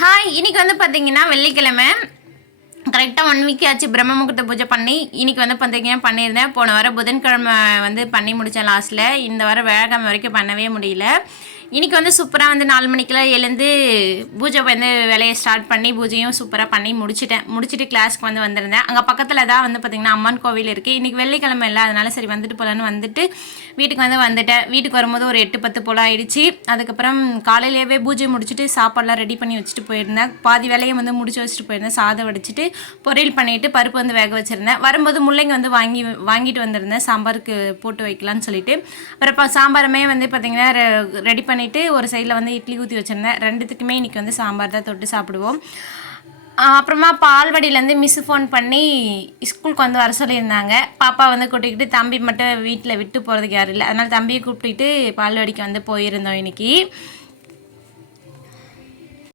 Hi, இன்னைக்கு வந்து பார்த்தீங்கன்னா வெள்ளிக்கிழமை கரெக்டாக 1 வீக் ஆச்சு பிரம்ம முகூர்த்த பூஜை பண்ணி. இன்னைக்கு வந்து பார்த்தீங்கன்னா பண்ணியிருந்தேன். போன வாரம் புதன்கிழமை வந்து பண்ணி முடித்தேன் லாஸ்ட்டில். இந்த வாரம் வியாழக்கிழமை வரைக்கும் பண்ணவே முடியல. இன்றைக்கி வந்து சூப்பராக வந்து 4 மணிக்கெலாம் எழுந்து பூஜை வந்து வேலையை ஸ்டார்ட் பண்ணி பூஜையும் சூப்பராக பண்ணி முடிச்சுட்டு கிளாஸ்க்கு வந்து வந்திருந்தேன். அங்கே பக்கத்தில் தான் வந்து பார்த்திங்கன்னா அம்மன் கோவில் இருக்குது. இன்றைக்கி வெள்ளிக்கிழமை இல்லை, அதனால சரி வந்துட்டு போகலான்னு வந்துட்டு வீட்டுக்கு வந்துட்டேன். வீட்டுக்கு வரும்போது ஒரு 8-10 போல் ஆயிடுச்சு. அதுக்கப்புறம் காலையிலேயே பூஜை முடிச்சுட்டு சாப்பாடெலாம் ரெடி பண்ணி வச்சுட்டு போயிருந்தேன். பாதி வேலையை வந்து முடிச்சு வச்சுட்டு போயிருந்தேன். சாதம் வடிச்சிட்டு பொரியல் பண்ணிவிட்டு பருப்பு வந்து வேக வச்சுருந்தேன். வரும்போது முள்ளைங்க வந்து வாங்கிட்டு வந்திருந்தேன் சாம்பாருக்கு போட்டு வைக்கலான்னு சொல்லிட்டு. அப்புறம் சாம்பாருமே வந்து பார்த்திங்கன்னா ரெடி பண்ணிவிட்டு ஒரு சைடில் வந்து இட்லி ஊற்றி வச்சுருந்தேன். ரெண்டுத்துக்குமே இன்றைக்கி வந்து சாம்பார் தான் தொட்டு சாப்பிடுவோம். அப்புறமா பால்வாடியிலேருந்து மிஸ்ஸு ஃபோன் பண்ணி ஸ்கூலுக்கு வந்து வர சொல்லியிருந்தாங்க. பாப்பா வந்து கூட்டிக்கிட்டு தம்பி மட்டும் வீட்டில் விட்டு போகிறதுக்கு யாரும் இல்லை, அதனால் தம்பியை கூப்பிட்டுக்கிட்டு பால்வாடிக்கு வந்து போயிருந்தோம் இன்றைக்கி.